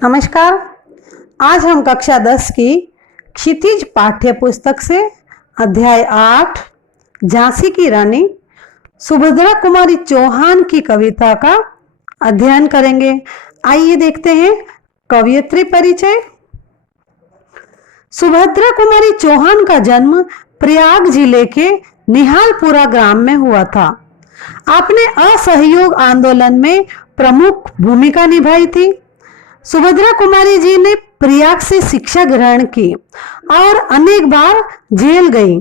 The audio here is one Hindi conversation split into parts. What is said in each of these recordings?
नमस्कार। आज हम कक्षा 10 की क्षितिज पाठ्य पुस्तक से अध्याय 8 झांसी की रानी सुभद्रा कुमारी चौहान की कविता का अध्ययन करेंगे। आइए देखते हैं कवयित्री परिचय। सुभद्रा कुमारी चौहान का जन्म प्रयाग जिले के निहालपुरा ग्राम में हुआ था। आपने असहयोग आंदोलन में प्रमुख भूमिका निभाई थी। सुभद्रा कुमारी जी ने प्रयाग से शिक्षा ग्रहण की और अनेक बार जेल गई।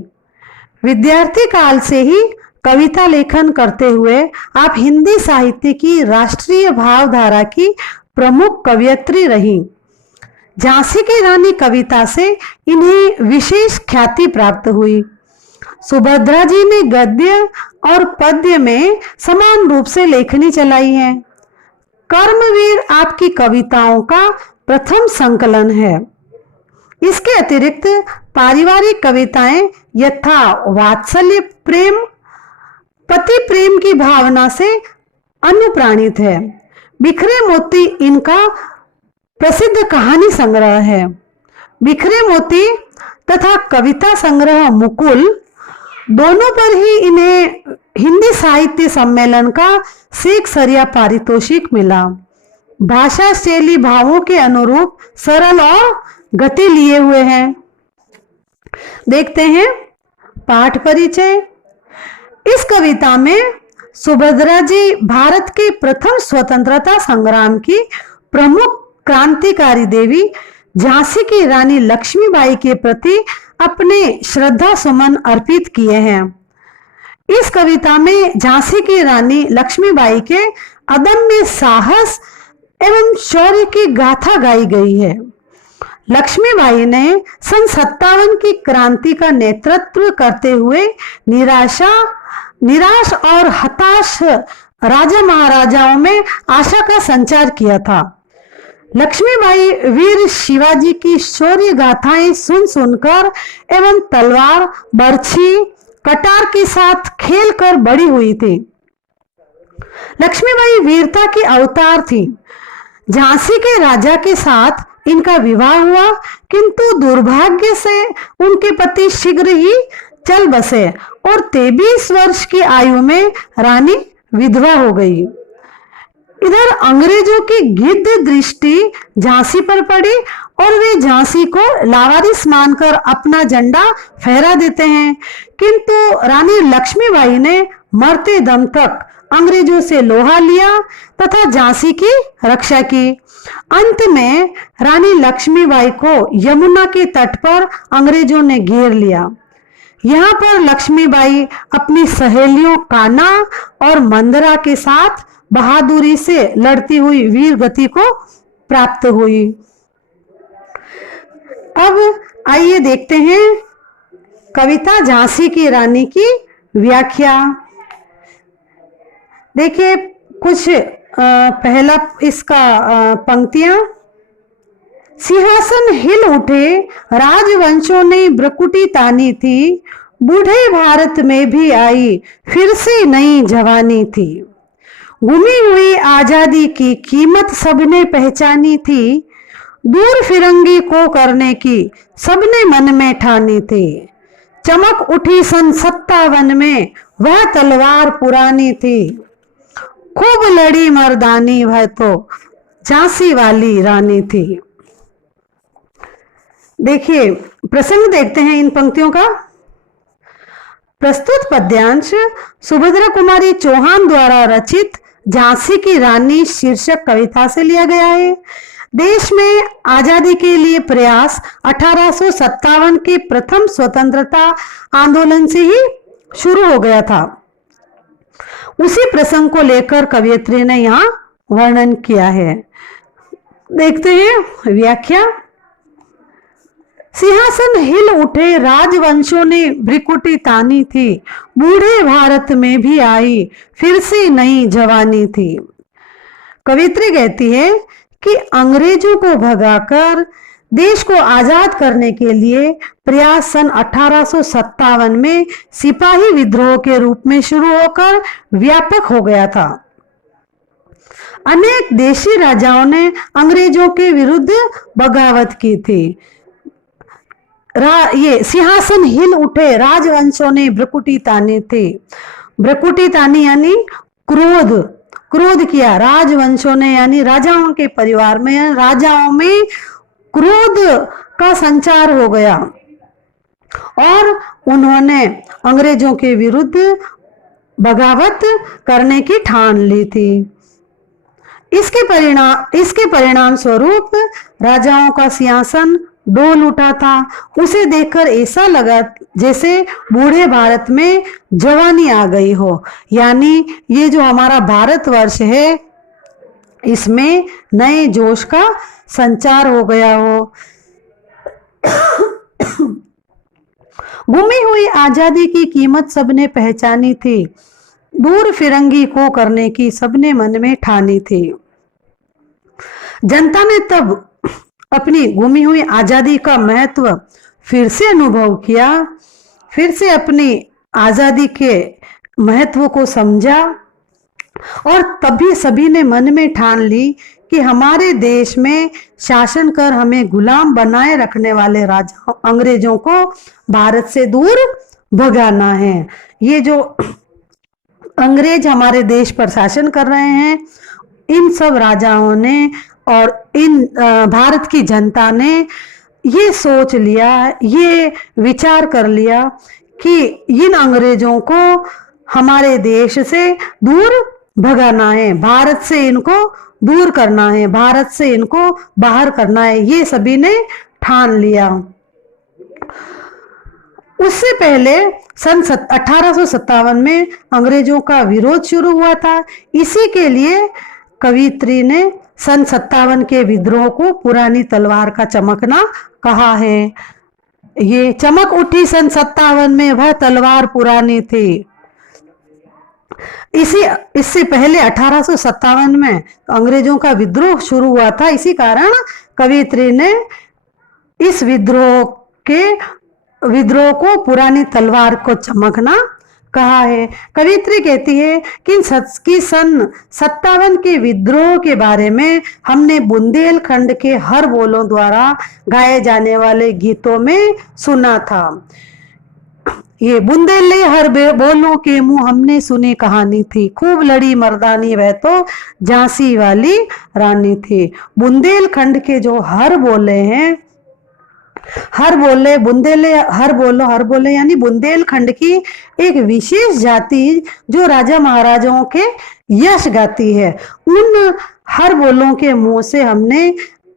विद्यार्थी काल से ही कविता लेखन करते हुए आप हिंदी साहित्य की राष्ट्रीय भावधारा की प्रमुख कवयित्री रही। झांसी की रानी कविता से इन्हें विशेष ख्याति प्राप्त हुई। सुभद्रा जी ने गद्य और पद्य में समान रूप से लेखनी चलाई है। कर्मवीर आपकी कविताओं का प्रथम संकलन है। इसके अतिरिक्त पारिवारिक कविताएं यथा वात्सल्य प्रेम, पति प्रेम की भावना से अनुप्राणित है। बिखरे मोती इनका प्रसिद्ध कहानी संग्रह है। बिखरे मोती तथा कविता संग्रह मुकुल दोनों पर ही इन्हें हिंदी साहित्य सम्मेलन का सेक्सरिया पारितोषिक मिला। भाषा शैली भावों के अनुरूप सरल और गति लिए हुए हैं। देखते हैं पाठ परिचय। इस कविता में सुभद्रा जी भारत के प्रथम स्वतंत्रता संग्राम की प्रमुख क्रांतिकारी देवी झांसी की रानी लक्ष्मीबाई के प्रति अपने श्रद्धा सुमन अर्पित किए हैं। इस कविता में झांसी की रानी लक्ष्मीबाई के अदम्य साहस एवं शौर्य की गाथा गाई गई है। लक्ष्मीबाई ने सन 57 की क्रांति का नेतृत्व करते हुए निराश और हताश राजा महाराजाओं में आशा का संचार किया था। लक्ष्मीबाई वीर शिवाजी की शौर्य गाथाएं सुन सुनकर एवं तलवार, बर्छी, कटार के साथ खेलकर बड़ी हुई थी। लक्ष्मीबाई वीरता की अवतार थी। झांसी के राजा के साथ इनका विवाह हुआ, किंतु दुर्भाग्य से उनके पति शीघ्र ही चल बसे और 23 वर्ष की आयु में रानी विधवा हो गई। इधर अंग्रेजों की गिद्ध दृष्टि झांसी पर पड़ी और वे झांसी को लावारिस मानकर अपना झंडा फहरा देते हैं, किंतु रानी लक्ष्मीबाई ने मरते दम तक अंग्रेजों से लोहा लिया तथा झांसी की रक्षा की। अंत में रानी लक्ष्मीबाई को यमुना के तट पर अंग्रेजों ने घेर लिया। यहाँ पर लक्ष्मीबाई अपनी सहेलियों कान्हा और मंदरा के साथ बहादुरी से लड़ती हुई वीर गति को प्राप्त हुई। अब आइए देखते हैं कविता झांसी की रानी की व्याख्या। देखिए कुछ पहला इसका पंक्तियां। सिंहासन हिल उठे, राजवंशों ने ब्रकुटी तानी थी, बूढ़े भारत में भी आई फिर से नई जवानी थी। गुमी हुई आजादी की कीमत सबने पहचानी थी, दूर फिरंगी को करने की सबने मन में ठानी थी। चमक उठी सन 57 में वह तलवार पुरानी थी, खूब लड़ी मर्दानी वह तो झांसी वाली रानी थी। देखिए प्रसंग देखते हैं इन पंक्तियों का। प्रस्तुत पद्यांश सुभद्रा कुमारी चौहान द्वारा रचित झांसी की रानी शीर्षक कविता से लिया गया है। देश में आजादी के लिए प्रयास 1857 के प्रथम स्वतंत्रता आंदोलन से ही शुरू हो गया था। उसी प्रसंग को लेकर कवयित्री ने यहाँ वर्णन किया है। देखते हैं व्याख्या। सिंहासन हिल उठे, राजवंशों ने भ्रिकुटी तानी थी, बूढ़े भारत में भी आई फिर से नई जवानी थी। कवित्री कहती है कि अंग्रेजों को भगाकर देश को आजाद करने के लिए प्रयास सन 1857 में सिपाही विद्रोह के रूप में शुरू होकर व्यापक हो गया था। अनेक देशी राजाओं ने अंग्रेजों के विरुद्ध बगावत की थी। ये सिंहासन हिल उठे, राजवंशों ने भ्रकुटी तानी थी। भ्रकुटी तानी यानी क्रोध, क्रोध किया। राजवंशों ने यानी राजाओं के परिवार में, राजाओं में क्रोध का संचार हो गया और उन्होंने अंग्रेजों के विरुद्ध बगावत करने की ठान ली थी। इसके परिणाम स्वरूप राजाओं का सिंहासन डोल उठा था। उसे देखकर ऐसा लगा जैसे बूढ़े भारत में जवानी आ गई हो, यानी ये जो हमारा भारतवर्ष है इसमें नए जोश का संचार हो गया हो। गुमी हुई आजादी की कीमत सबने पहचानी थी। दूर फिरंगी को करने की सबने मन में ठानी थी। जनता ने तब अपनी गुमी हुई आजादी का महत्व फिर से अनुभव किया, फिर से अपनी आजादी के महत्व को समझा और तभी सभी ने मन में ठान ली कि हमारे देश में शासन कर हमें गुलाम बनाए रखने वाले राजा अंग्रेजों को भारत से दूर भगाना है। ये जो अंग्रेज हमारे देश पर शासन कर रहे हैं, इन सब राजाओं ने और इन भारत की जनता ने ये सोच लिया, ये विचार कर लिया कि इन अंग्रेजों को हमारे देश से दूर भगाना है, भारत से इनको दूर करना है, भारत से इनको बाहर करना है, ये सभी ने ठान लिया। उससे पहले सन 1857 में अंग्रेजों का विरोध शुरू हुआ था। इसी के लिए कवियत्री ने सन 57 के विद्रोह को पुरानी तलवार का चमकना कहा है। ये चमक उठी सन 57 में, वह तलवार पुरानी थी। इससे पहले 1857 में अंग्रेजों का विद्रोह शुरू हुआ था। इसी कारण कवियत्री ने इस विद्रोह को पुरानी तलवार को चमकना कहा है। कवियत्री कहती है कि सन 57 के विद्रोह के बारे में हमने बुंदेलखंड के हर बोलों द्वारा गाए जाने वाले गीतों में सुना था। ये बुंदेले हर बोलों के मुंह हमने सुनी कहानी थी, खूब लड़ी मर्दानी वह तो झांसी वाली रानी थी। बुंदेलखंड के जो हर बोले हैं, हर बोले यानी बुंदेलखंड की एक विशेष जाति जो राजा महाराजाओं के यश गाती है, उन हर बोलों के मुंह से हमने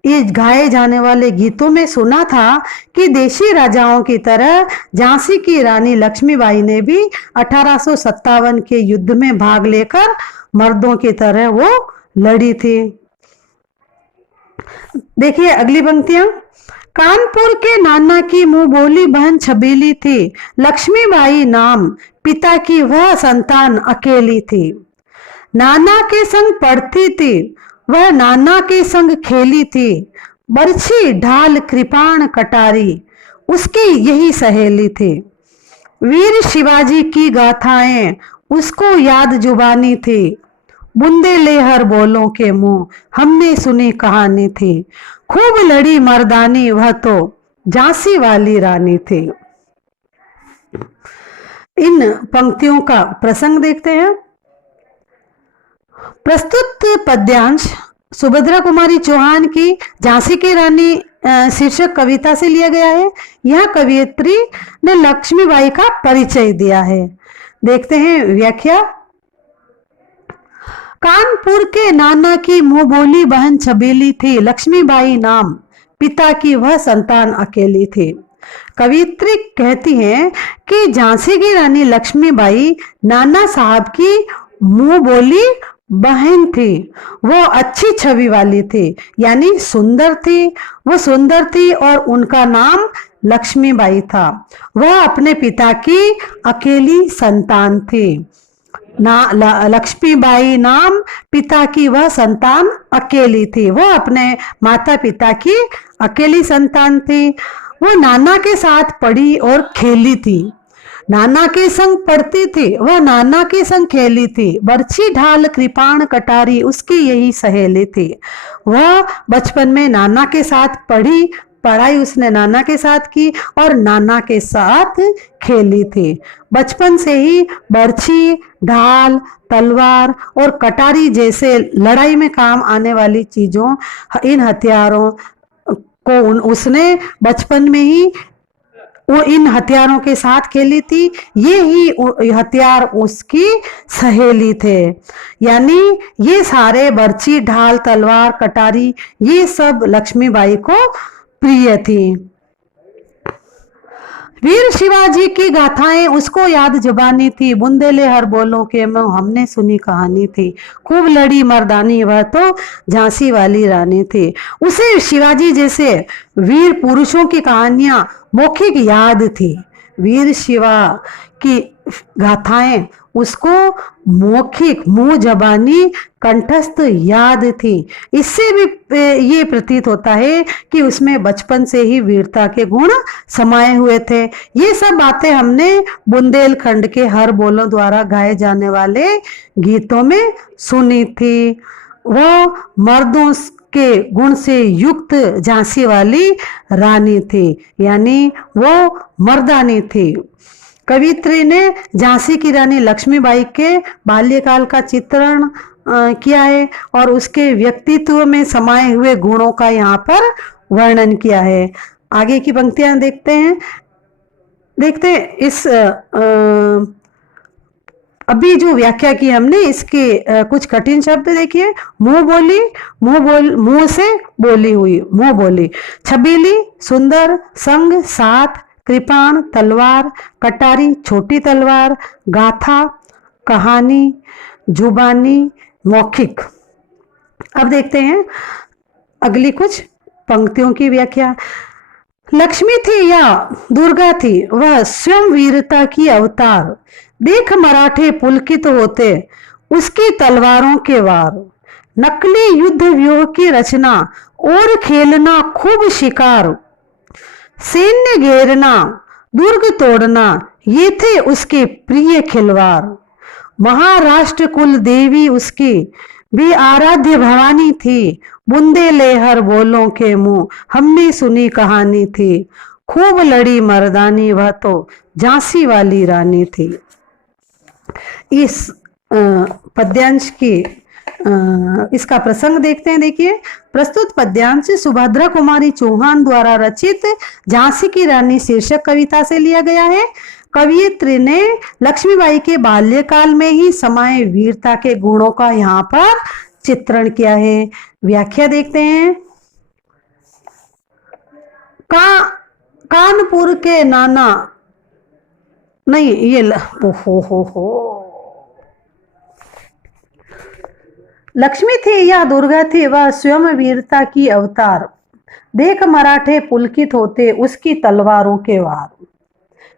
ये गाए जाने वाले गीतों में सुना था कि देशी राजाओं की तरह झांसी की रानी लक्ष्मीबाई ने भी 1857 के युद्ध में भाग लेकर मर्दों की तरह वो लड़ी थी। देखिए अगली पंक्तियां। कानपुर के नाना की मुंह बोली बहन छबीली थी, लक्ष्मीबाई नाम, पिता की वह संतान अकेली थी। नाना के संग पढ़ती थी, वह नाना के संग खेली थी। बरछी ढाल कृपाण कटारी उसकी यही सहेली थी। वीर शिवाजी की गाथाएं उसको याद जुबानी थी। बुंदेले हर बोलों के मुंह हमने सुनी कहानी थी। खूब लड़ी मर्दानी वह तो झांसी वाली रानी थी। इन पंक्तियों का प्रसंग देखते हैं। प्रस्तुत पद्यांश सुभद्रा कुमारी चौहान की झांसी की रानी शीर्षक कविता से लिया गया है। यह कवियत्री ने लक्ष्मीबाई का परिचय दिया है। देखते हैं व्याख्या। कानपुर के नाना की मुंह बोली बहन छबीली थी, लक्ष्मीबाई नाम, पिता की वह संतान अकेली थी। कवियत्री कहती हैं कि झांसी की रानी लक्ष्मीबाई नाना साहब की मुंह बोली बहन थी। वो अच्छी छवि वाली थी, यानी सुंदर थी। वो सुंदर थी और उनका नाम लक्ष्मीबाई था। वह अपने पिता की अकेली संतान थी। लक्ष्मीबाई नाम, पिता की वह संतान अकेली थी। वह अपने माता पिता की अकेली संतान थी। वो नाना के साथ पढ़ी और खेली थी। नाना के संग पढ़ती थी, वह नाना के संग खेली थी। बरछी ढाल कृपाण कटारी उसकी यही सहेली थी। वह बचपन में नाना के साथ पढ़ाई उसने नाना के साथ की और नाना के साथ खेली थी। बचपन से ही बरछी, ढाल, तलवार और कटारी जैसे लड़ाई में काम आने वाली चीजों, इन हथियारों को उसने बचपन में ही वो इन हथियारों के साथ खेली थी। ये ही हथियार उसकी सहेली थे। यानी ये सारे बरछी, ढाल, तलवार, कटारी ये सब लक्ष्मीबाई को प्रिय थी। वीर शिवाजी की गाथाएं उसको याद जुबानी थी। बुंदेले हर बोलों के मुंह हमने सुनी कहानी थी। खूब लड़ी मर्दानी वह तो झांसी वाली रानी थी। उसे शिवाजी जैसे वीर पुरुषों की कहानियां मौखिक याद थी। वीर शिवा की गाथाएं उसको मौखिक मुंह जबानी कंठस्थ याद थी। इससे भी ये प्रतीत होता है कि उसमें बचपन से ही वीरता के गुण समाये हुए थे। ये सब बातें हमने बुंदेलखंड के हर बोलों द्वारा गाए जाने वाले गीतों में सुनी थी। वह मर्दों के गुण से युक्त झांसी वाली रानी थी, यानी वो मर्दानी थी। कवित्री ने झांसी की रानी लक्ष्मीबाई के बाल्यकाल का चित्रण किया है और उसके व्यक्तित्व में समाये हुए गुणों का यहाँ पर वर्णन किया है। आगे की पंक्तियां देखते हैं इस अभी जो व्याख्या की हमने इसके कुछ कठिन शब्द देखिए। मुंह से बोली हुई, मुंह बोली। छबीली, सुंदर, संग, साथ, कृपाण, तलवार, कटारी, छोटी तलवार, गाथा, कहानी, जुबानी, मौखिक। अब देखते हैं अगली कुछ पंक्तियों की व्याख्या। लक्ष्मी थी या दुर्गा थी, वह स्वयं वीरता की अवतार। देख मराठे पुलकित होते उसकी तलवारों के वार। नकली युद्ध व्यूह की रचना और खेलना खूब शिकार। सैन्य घेरना, दुर्ग तोड़ना ये थे उसके प्रिय खिलवाड़। महाराष्ट्र कुल देवी उसकी भी आराध्य भवानी थी। बुंदेले हर बोलों के मुंह हमने सुनी कहानी थी। खूब लड़ी मर्दानी वह तो झांसी वाली रानी थी। इस पद्यांश की इसका प्रसंग देखते हैं। देखिए, प्रस्तुत पद्यांश सुभद्रा कुमारी चौहान द्वारा रचित झांसी की रानी शीर्षक कविता से लिया गया है। कवियत्री ने लक्ष्मीबाई के बाल्यकाल में ही समाये वीरता के गुणों का यहाँ पर चित्रण किया है। व्याख्या देखते हैं। कानपुर के नाना नहीं, ये हो लक्ष्मी थी या दुर्गा थी, वह स्वयं वीरता की अवतार। देख मराठे पुलकित होते उसकी तलवारों के वार।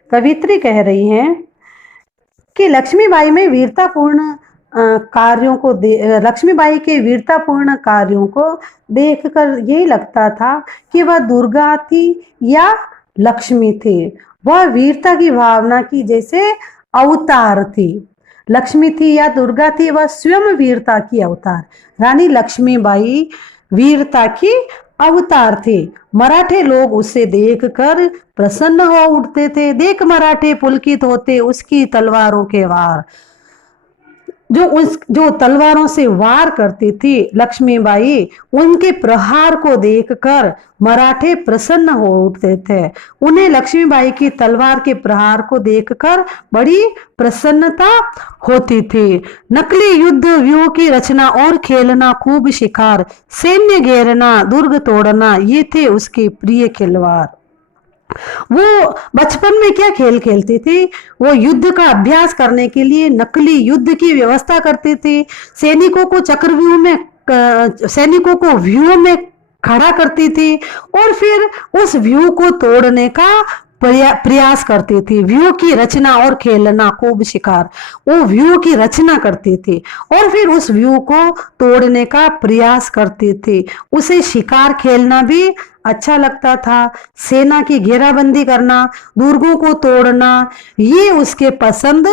कवित्री कह रही हैं कि लक्ष्मीबाई में वीरतापूर्ण कार्यों को लक्ष्मीबाई के वीरतापूर्ण कार्यों को देखकर यही लगता था कि वह दुर्गा थी या लक्ष्मी थी। वह वीरता की भावना की जैसे अवतार थी। लक्ष्मी थी या दुर्गा थी, वह स्वयं वीरता की अवतार। रानी लक्ष्मीबाई वीरता की अवतार थे। मराठे लोग उसे देखकर प्रसन्न हो उठते थे। देख मराठे पुलकित होते उसकी तलवारों के वार। जो तलवारों से वार करती थी लक्ष्मीबाई, उनके प्रहार को देखकर मराठे प्रसन्न हो उठते थे। उन्हें लक्ष्मीबाई की तलवार के प्रहार को देखकर बड़ी प्रसन्नता होती थी। नकली युद्ध व्यूह की रचना और खेलना खूब शिकार। सैन्य घेरना, दुर्ग तोड़ना ये थे उसके प्रिय खिलवाड़। वो बचपन में क्या खेल खेलती थी? वो युद्ध का अभ्यास करने के लिए नकली युद्ध की व्यवस्था करती थी। सैनिकों को व्यूह में खड़ा करती थी और फिर उस व्यूह को तोड़ने का प्रयास करती थी। व्यू की रचना और खेलना खूब शिकार, वो व्यू की रचना करती थी और फिर उस व्यू को तोड़ने का प्रयास करती थी। उसे शिकार खेलना भी अच्छा लगता था। सेना की घेराबंदी करना, दुर्गों को तोड़ना, ये उसके पसंद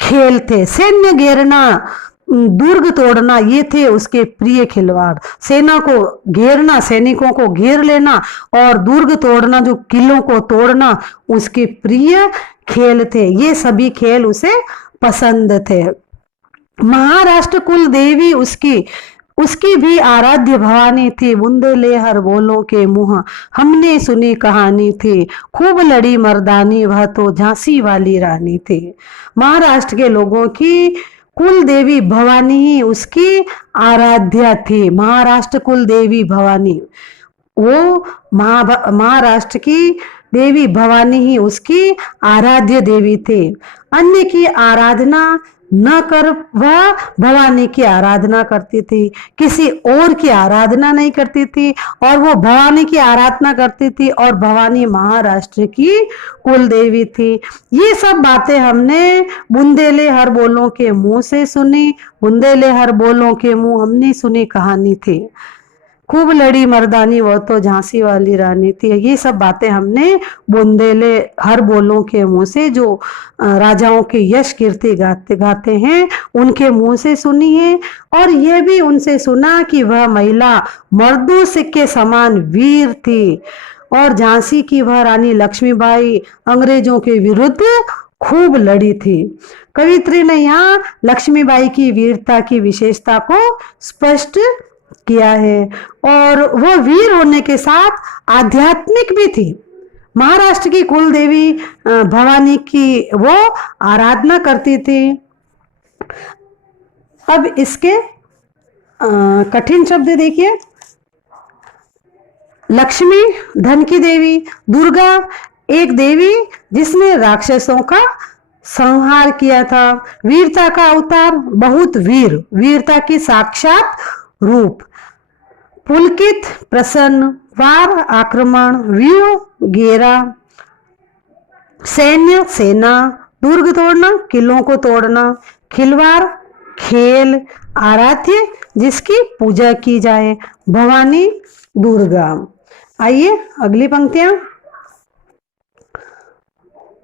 खेल थे। सैन्य घेरना, दुर्ग तोड़ना, ये थे उसके प्रिय खिलवाड़। सेना को घेरना, सैनिकों को घेर लेना और दुर्ग तोड़ना, जो किलों को तोड़ना, उसके प्रिय खेल थे। ये सभी खेल उसे पसंद थे। महाराष्ट्र कुल देवी उसकी उसकी भी आराध्य भवानी थी। बुंदेले हर बोलों के मुंह हमने सुनी कहानी थी। खूब लड़ी मर्दानी वह तो झांसी वाली रानी थी। महाराष्ट्र के लोगों की कुल देवी भवानी ही उसकी आराध्या थी। महाराष्ट्र कुल देवी भवानी, वो महाराष्ट्र की देवी भवानी ही उसकी आराध्य देवी थी। अन्य की आराधना न कर वह भवानी की आराधना करती थी, किसी और की आराधना नहीं करती थी और वो भवानी की आराधना करती थी और भवानी महाराष्ट्र की कुल देवी थी। ये सब बातें हमने बुंदेले हर बोलों के मुंह से सुनी। बुंदेले हर बोलों के मुंह हमने सुनी कहानी थी। खूब लड़ी मर्दानी वो तो झांसी वाली रानी थी। ये सब बातें हमने बुंदेले हर बोलों के मुंह से, जो राजाओं के यश कीर्ति गाते गाते हैं, उनके मुंह से सुनी है। और यह भी उनसे सुना कि वह महिला मर्दों से के समान वीर थी और झांसी की वह रानी लक्ष्मीबाई अंग्रेजों के विरुद्ध खूब लड़ी थी। कवित्री ने यहाँ लक्ष्मीबाई की वीरता की विशेषता को स्पष्ट किया है और वह वीर होने के साथ आध्यात्मिक भी थी। महाराष्ट्र की कुल देवी भवानी की वो आराधना करती थी। अब इसके कठिन शब्द देखिए। लक्ष्मी धन की देवी, दुर्गा एक देवी जिसने राक्षसों का संहार किया था, वीरता का अवतार, बहुत वीर, वीरता की साक्षात रूप। पुलकित प्रसन्न, वार आक्रमण, व्यूह घेरा, सैन्य सेना, दुर्ग तोड़ना, किलों को तोड़ना, खिलवाड़ खेल, आराध्य जिसकी पूजा की जाए, भवानी दुर्गा। आइए अगली पंक्तियां।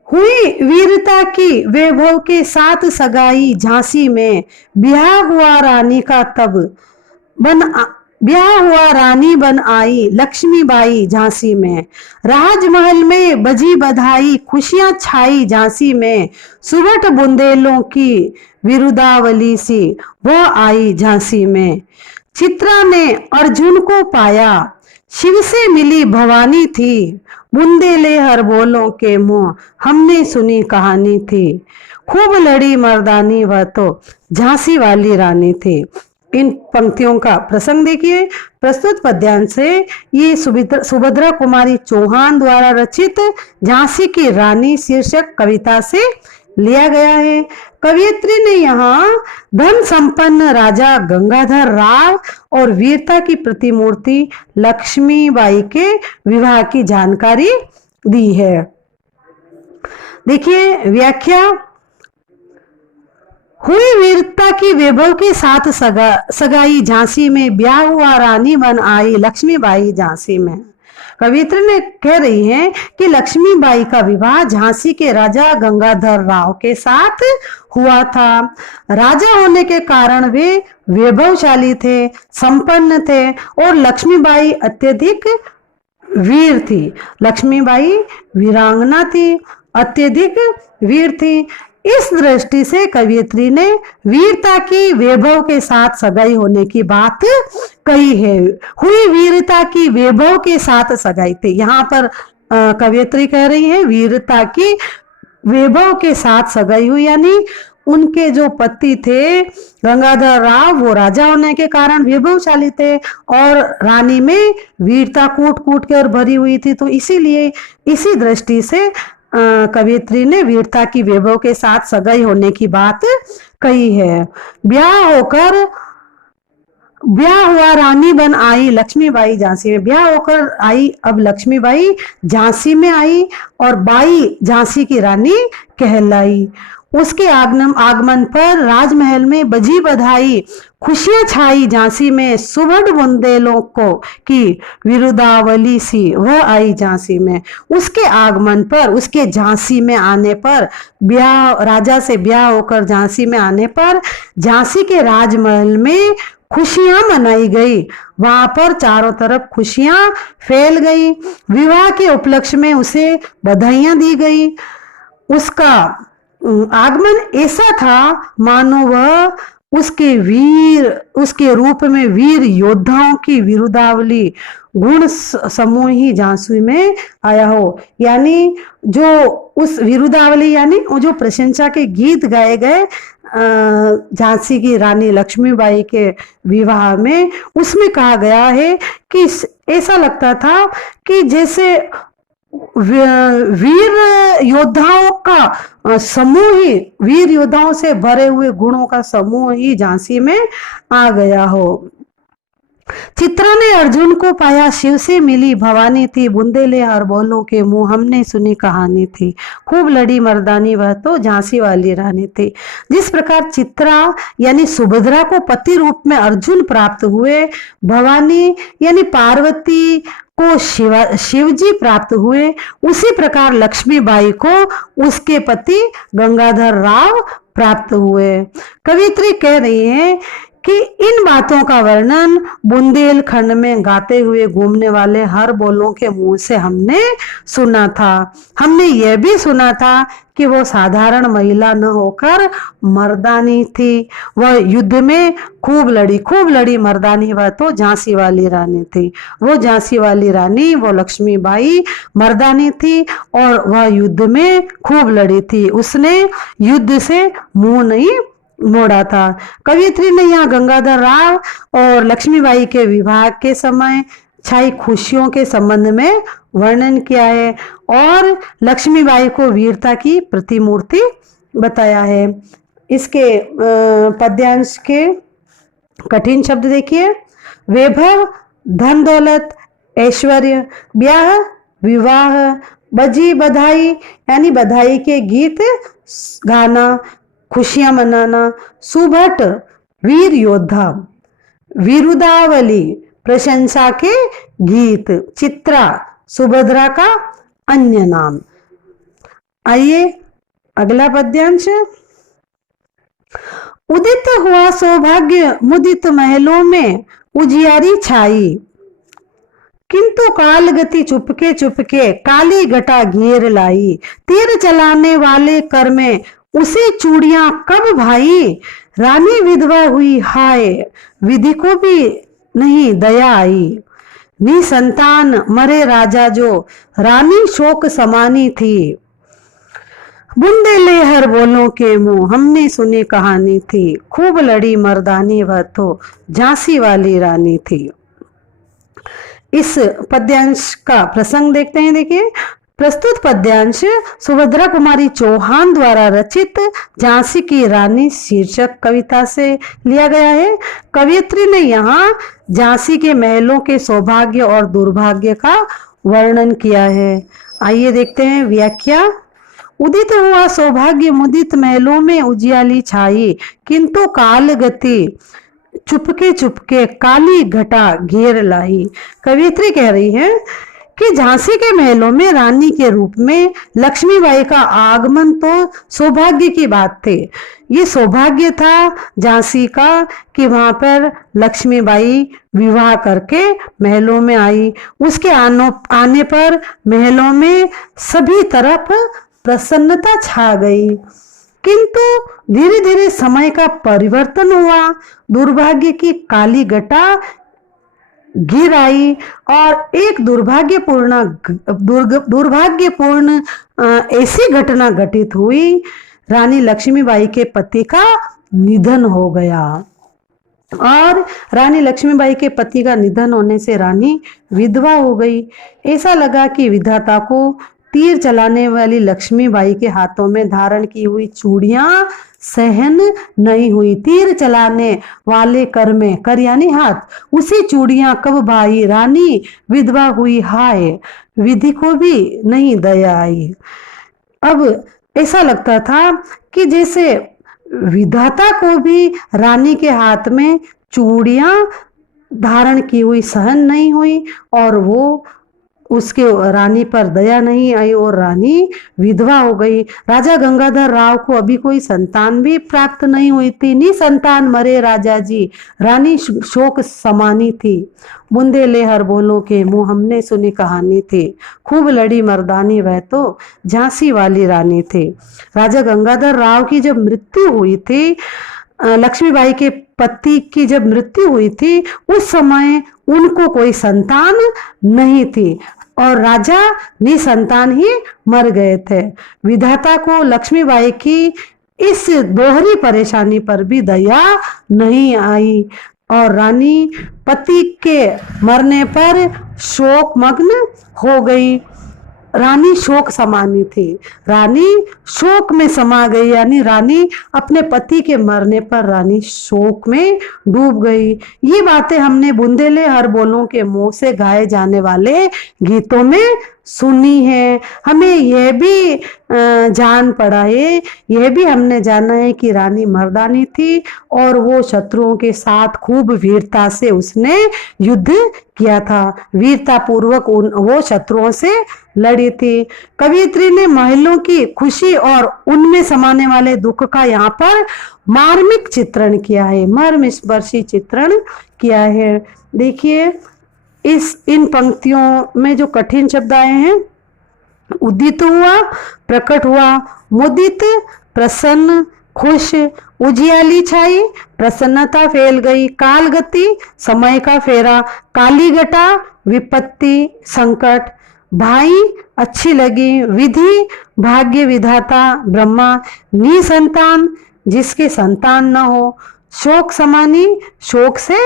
हुई वीरता की वैभव के साथ सगाई झांसी में, ब्याह हुआ रानी का तब ब्याह हुआ रानी बन आई लक्ष्मीबाई झांसी में। राजमहल में बजी बधाई, खुशियां छाई झांसी में। सुबह बुंदेलों की विरुदावली सी वह आई झांसी में। चित्रा ने अर्जुन को पाया, शिव से मिली भवानी थी। बुंदेले हर बोलों के मुंह हमने सुनी कहानी थी। खूब लड़ी मर्दानी वह तो झांसी वाली रानी थी। इन पंक्तियों का प्रसंग देखिए। प्रस्तुत पद्यांश से ये सुभद्रा कुमारी चौहान द्वारा रचित झांसी की रानी शीर्षक कविता से लिया गया है। कवियत्री ने यहाँ धन संपन्न राजा गंगाधर राव और वीरता की प्रतिमूर्ति लक्ष्मीबाई के विवाह की जानकारी दी है। देखिए व्याख्या। हुई वीरता की वैभव के साथ सगाई झांसी में, ब्याह हुआ रानी बन आई लक्ष्मीबाई झांसी में। कवियत्री ने कह रही है कि लक्ष्मीबाई का विवाह झांसी के राजा गंगाधर राव के साथ हुआ था। राजा होने के कारण वे वैभवशाली थे, संपन्न थे और लक्ष्मीबाई अत्यधिक वीर थी। लक्ष्मीबाई वीरांगना थी, अत्यधिक वीर थी। इस दृष्टि से कवियत्री ने वीरता की वैभव के साथ सगाई होने की बात कही है। हुई वीरता की वैभव के साथ सगाई थी। यहाँ पर कवियत्री कह रही है वीरता की वैभव के साथ सगाई हुई, यानी उनके जो पति थे गंगाधर राव, वो राजा होने के कारण वैभवशाली थे और रानी में वीरता कूट कूट कर भरी हुई थी। तो इसीलिए इसी दृष्टि से कवियत्री ने वीरता की वैभव के साथ सगाई होने की बात कही है। ब्याह होकर ब्याह हुआ, रानी बन आई लक्ष्मीबाई झांसी में। ब्याह होकर आई अब लक्ष्मीबाई झांसी में आई और बाई झांसी की रानी कहलाई। उसके आगमन पर राजमहल में बजी बधाई, खुशियां छाई झांसी में। सुबह बुंदेलों को की विरुदावली सी वह आई झांसी में। उसके आगमन पर, उसके झांसी में आने पर, ब्याह राजा से ब्याह होकर झांसी में आने पर झांसी के राजमहल में खुशियां मनाई गई। वहां पर चारों तरफ खुशियां फैल गई। विवाह के उपलक्ष्य में उसे बधाइयां दी गई। उसका आगमन ऐसा था मानो वह उसके रूप में वीर योद्धाओं की विरुदावली गुण समूह ही झांसी में आया हो। यानी जो उस विरुदावली यानी जो प्रशंसा के गीत गाए गए झांसी की रानी लक्ष्मीबाई के विवाह में, उसमें कहा गया है कि ऐसा लगता था कि जैसे वीर योद्धाओं का समूह ही, वीर योद्धाओं से भरे हुए गुणों का समूह ही झांसी में आ गया हो। चित्रा ने अर्जुन को पाया, शिव से मिली भवानी थी, बुंदेले हर बोलों के मुंह हमने सुनी कहानी थी। खूब लड़ी मर्दानी वह तो झांसी वाली रानी थी। जिस प्रकार चित्रा यानी सुभद्रा को पति रूप में अर्जुन प्राप्त हुए, भवानी यानी पार्वती को शिवजी प्राप्त हुए, उसी प्रकार लक्ष्मीबाई को उसके पति गंगाधर राव प्राप्त हुए। कवियत्री कह रही है कि इन बातों का वर्णन बुंदेलखंड में गाते हुए घूमने वाले हर बोलों के मुंह से हमने सुना था। हमने यह भी सुना था कि वो साधारण महिला न होकर मर्दानी थी। वह युद्ध में खूब लड़ी मर्दानी, वह तो झांसी वाली रानी थी। वो झांसी वाली रानी, वो लक्ष्मीबाई मर्दानी थी और वह युद्ध में खूब लड़ी थी। उसने युद्ध से मुंह नहीं मोड़ा था। कवियत्री ने यहाँ गंगाधर राव और लक्ष्मीबाई के विवाह के समय छाई खुशियों के संबंध में वर्णन किया है और लक्ष्मीबाई को वीरता की प्रतिमूर्ति बताया है। इसके पद्यांश के कठिन शब्द देखिए। वैभव, धन दौलत, ऐश्वर्य, ब्याह, विवाह, बजी बधाई यानी बधाई के गीत गाना, खुशियां मनाना, सुभट वीर योद्धा, विरुदावली प्रशंसा के गीत, चित्रा सुभद्रा का अन्य नाम। आइए अगला पद्यांश। उदित हुआ सौभाग्य मुदित महलों में उजियारी छाई, किंतु काल गति चुपके चुपके काली घटा घेर लाई। तीर चलाने वाले कर में उसे चूड़ियां कब भाई, रानी विधवा हुई हाय विधि को भी नहीं दया आई। निसंतान मरे राजा जो रानी शोक समानी थी, बुंदेले हर बोलों के मुंह हमने सुनी कहानी थी। खूब लड़ी मर्दानी वह तो झांसी वाली रानी थी। इस पद्यांश का प्रसंग देखते हैं। देखिए, प्रस्तुत पद्यांश सुभद्रा कुमारी चौहान द्वारा रचित झांसी की रानी शीर्षक कविता से लिया गया है। कवियत्री ने यहाँ झांसी के महलों के सौभाग्य और दुर्भाग्य का वर्णन किया है। आइए देखते हैं व्याख्या। उदित हुआ सौभाग्य मुदित महलों में उजियाली छाई, किंतु काल गति चुपके चुपके काली घटा घेर लाई। कवियत्री कह रही है कि झांसी के महलों में रानी के रूप में लक्ष्मीबाई का आगमन तो सौभाग्य की बात थी। ये सौभाग्य था झांसी का कि वहां पर लक्ष्मीबाई विवाह करके महलों में आई। उसके आने पर महलों में सभी तरफ प्रसन्नता छा गई, किंतु धीरे धीरे समय का परिवर्तन हुआ। दुर्भाग्य की काली घटा गिर आई और एक दुर्भाग्यपूर्ण ऐसी घटना घटित हुई, रानी लक्ष्मीबाई के पति का निधन हो गया। और रानी लक्ष्मीबाई के पति का निधन होने से रानी विधवा हो गई। ऐसा लगा कि विधाता को तीर चलाने वाली लक्ष्मीबाई के हाथों में धारण की हुई चूड़ियां सहन नहीं हुई। तीर चलाने वाले कर में, कर यानी हाथ, उसी चूड़ियां कब भाई, रानी विधवा हुई हाय, विधि को भी नहीं दया आई। अब ऐसा लगता था कि जैसे विधाता को भी रानी के हाथ में चूड़ियां धारण की हुई सहन नहीं हुई और वो उसके रानी पर दया नहीं आई और रानी विधवा हो गई। राजा गंगाधर राव को अभी कोई संतान भी प्राप्त नहीं हुई थी। निसंतान मरे राजा जी, रानी शोक समानी थी। बूंदे ले हर बोलों के मुंह, हमने सुनी कहानी थी। खूब लड़ी मर्दानी वह तो झांसी वाली रानी थी। राजा गंगाधर राव की जब मृत्यु हुई थी, लक्ष्मीबाई के पति की जब मृत्यु हुई थी, उस समय उनको कोई संतान नहीं थी और राजा निसंतान ही मर गए थे। विधाता को लक्ष्मीबाई की इस दोहरी परेशानी पर भी दया नहीं आई और रानी पति के मरने पर शोक मग्न हो गई। रानी शोक समानी थी, रानी शोक में समा गई, यानी रानी अपने पति के मरने पर रानी शोक में डूब गई। ये बातें हमने बुंदेले हर बोलों के मुंह से गाए जाने वाले गीतों में सुनी है। हमें यह भी जान पड़ा है, यह भी हमने जाना है कि रानी मर्दानी थी और वो शत्रुओं के साथ खूब वीरता से उसने युद्ध किया था, वीरता पूर्वक वो शत्रुओं से लड़ी थी। कवियत्री ने महलों की खुशी और उनमें समाने वाले दुख का यहाँ पर मार्मिक चित्रण किया है, मर्मस्पर्शी चित्रण किया है। देखिए इन पंक्तियों में जो कठिन शब्द आए हैं, उदित हुआ, प्रकट हुआ, मुदित, प्रसन्न, खुश, उजियाली छाई, प्रसन्नता फैल गई, काल गति, समय का फेरा, काली घटा, विपत्ति, संकट, भाई, अच्छी लगी, विधि, भाग्य विधाता ब्रह्मा, निसंतान, जिसके संतान न हो, शोक समानी, शोक से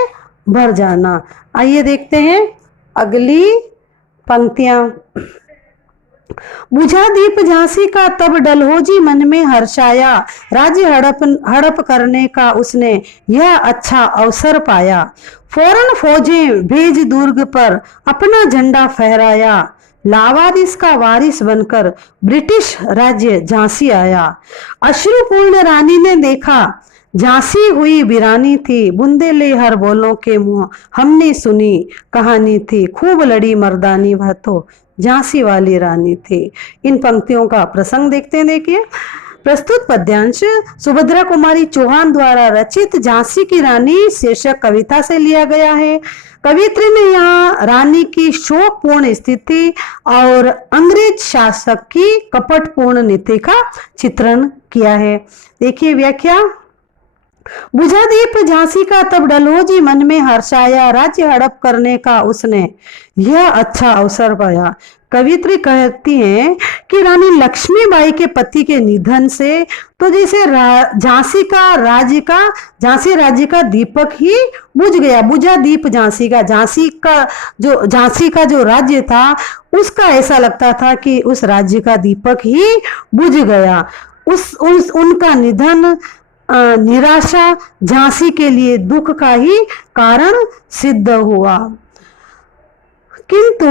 भर जाना। आइए देखते हैं अगली पंक्तियां। बुझा दीप झांसी का तब डलहौजी मन में हर्षाया, राज्य हड़प करने का उसने यह अच्छा अवसर पाया। फौरन फौजें भेज दुर्ग पर अपना झंडा फहराया, लावारिस का वारिस बनकर ब्रिटिश राज्य झांसी आया। अश्रुपूर्ण रानी ने देखा, झांसी हुई वीरानी थी, बुंदेले हर बोलों के मुंह, हमने सुनी कहानी थी। खूब लड़ी मर्दानी वह तो झांसी वाली रानी थी। इन पंक्तियों का प्रसंग देखते हैं। देखिए प्रस्तुत पद्यांश सुभद्रा कुमारी चौहान द्वारा रचित झांसी की रानी शीर्षक कविता से लिया गया है। कवियत्री ने यहाँ रानी की शोकपूर्ण स्थिति और अंग्रेज शासक की कपटपूर्ण नीति का चित्रण किया है। देखिए व्याख्या। बुझा दीप झांसी का तब डलहौजी मन में हर्षाया, राज्य हड़प करने का उसने यह अच्छा अवसर पाया। कवियत्री कहती हैं कि रानी लक्ष्मीबाई के पति के निधन से तो जैसे झांसी राज्य का दीपक ही बुझ गया। बुझा दीप झांसी का, झांसी का जो राज्य था उसका ऐसा लगता था कि उस राज्य का दीपक ही बुझ गया। उनका निधन निराशा झांसी के लिए दुख का ही कारण सिद्ध हुआ। किंतु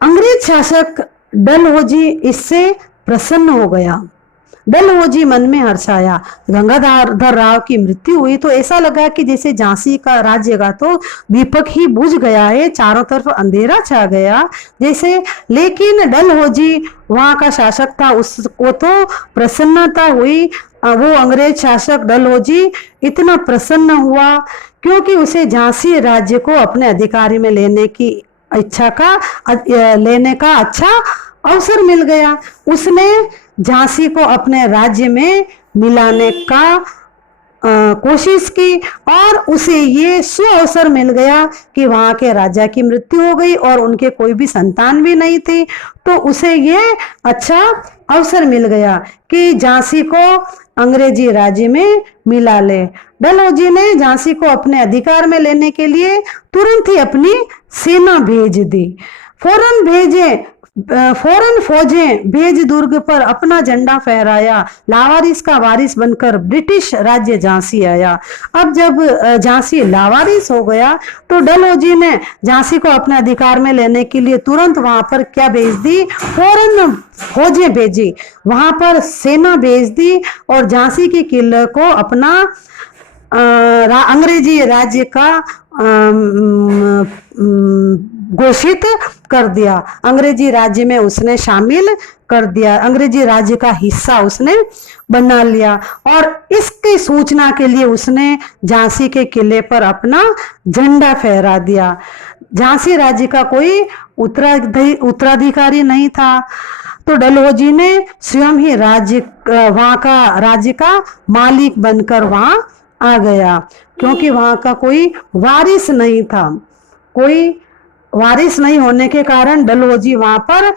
अंग्रेज शासक डलहौजी इससे प्रसन्न हो गया। डलहौजी मन में हर्षाया। गंगाधर राव की मृत्यु हुई तो ऐसा लगा कि जैसे झांसी का राज्य का तो दीपक ही बुझ गया है, चारों तरफ अंधेरा छा गया जैसे। लेकिन डलहौजी वहां का शासक था, उसको तो प्रसन्नता हुई। वो अंग्रेज शासक डलहौजी इतना प्रसन्न हुआ क्योंकि उसे झांसी राज्य को अपने अधिकारी में लेने का अच्छा अवसर मिल गया। उसने झांसी को अपने राज्य में मिलाने का कोशिश की और उसे ये सुअवसर मिल गया कि वहां के राजा की मृत्यु हो गई और उनके कोई भी संतान भी नहीं थी, तो उसे ये अच्छा अवसर मिल गया कि झांसी को अंग्रेजी राज्य में मिला ले। डलहौजी ने झांसी को अपने अधिकार में लेने के लिए तुरंत ही अपनी सेना भेज दी। फौरन फौजें भेज दुर्ग पर अपना झंडा फहराया, लावारिस का वारिस बनकर ब्रिटिश राज्य झांसी आया। अब जब झांसी लावारिस हो गया तो डलहौजी ने झांसी को अपने अधिकार में लेने के लिए तुरंत वहां पर क्या भेज दी, फौरन फौजें भेजी, वहां पर सेना भेज दी और झांसी के किले को अपना अंग्रेजी राज्य का घोषित कर दिया, अंग्रेजी राज्य में उसने शामिल कर दिया, अंग्रेजी राज्य का हिस्सा उसने बना लिया। और इसकी सूचना के लिए उसने झांसी के किले पर अपना झंडा फहरा दिया। झांसी राज्य का कोई उत्तराधिकारी नहीं था, तो डलहौजी ने स्वयं ही वहां का राज्य का मालिक बनकर वहां आ गया, क्योंकि वहां का कोई वारिस नहीं था। कोई वारिस नहीं होने के कारण डलहौजी वहां पर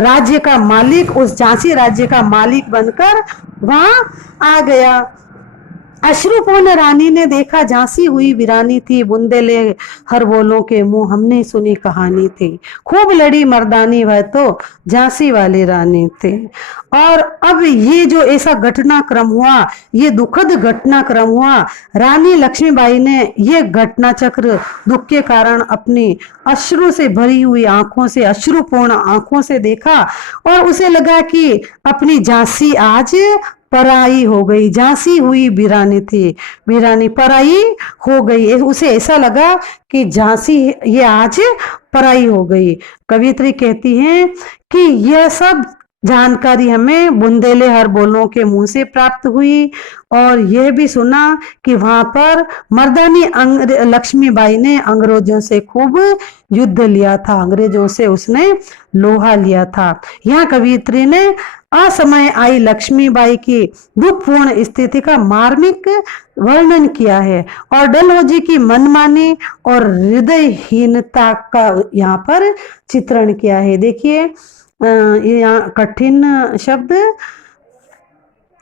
राज्य का मालिक, उस झांसी राज्य का मालिक बनकर वहां आ गया। अश्रुपूर्ण रानी ने देखा झांसी हुई वीरानी थी, बुंदेले हर बोलों के मुंह हमने सुनी कहानी थी, खूब लड़ी मर्दानी वह तो झांसी वाली रानी थी। और अब ये जो ऐसा घटनाक्रम हुआ, ये दुखद घटनाक्रम हुआ, रानी लक्ष्मीबाई ने ये घटना चक्र दुख के कारण अपनी अश्रु से भरी हुई आंखों से, अश्रुपूर्ण आंखों से देखा और उसे लगा कि अपनी झांसी आज पराई हो गई। झांसी हुई वीरानी थी, वीरानी पराई हो गई, उसे ऐसा लगा कि झांसी ये आज पराई हो गई। कवियत्री कहती हैं कि यह सब जानकारी हमें बुंदेले हर बोलों के मुंह से प्राप्त हुई और यह भी सुना कि वहां पर मर्दानी लक्ष्मीबाई ने अंग्रेजों से खूब युद्ध लिया था, अंग्रेजों से उसने लोहा लिया था। यहाँ कवियत्री ने असमय आई लक्ष्मीबाई की दुखपूर्ण स्थिति का मार्मिक वर्णन किया है और डलहौजी की मनमानी और हृदयहीनता का यहाँ पर चित्रण किया है। देखिए ये यहाँ कठिन शब्द,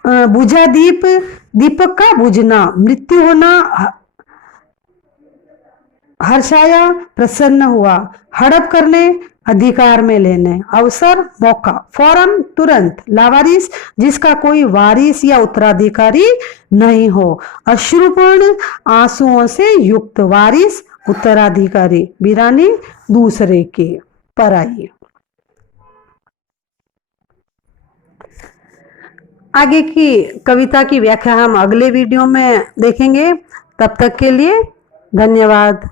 बुझा दीप, दीपक का बुझना, मृत्यु होना, हर्षाया प्रसन्न हुआ, हड़प करने अधिकार में लेने, अवसर मौका, फौरन तुरंत, लावारिस जिसका कोई वारिस या उत्तराधिकारी नहीं हो, अश्रुपूर्ण आंसुओं से युक्त, वारिस उत्तराधिकारी, वीरानी दूसरे की, पराई। आगे की कविता की व्याख्या हम अगले वीडियो में देखेंगे। तब तक के लिए धन्यवाद।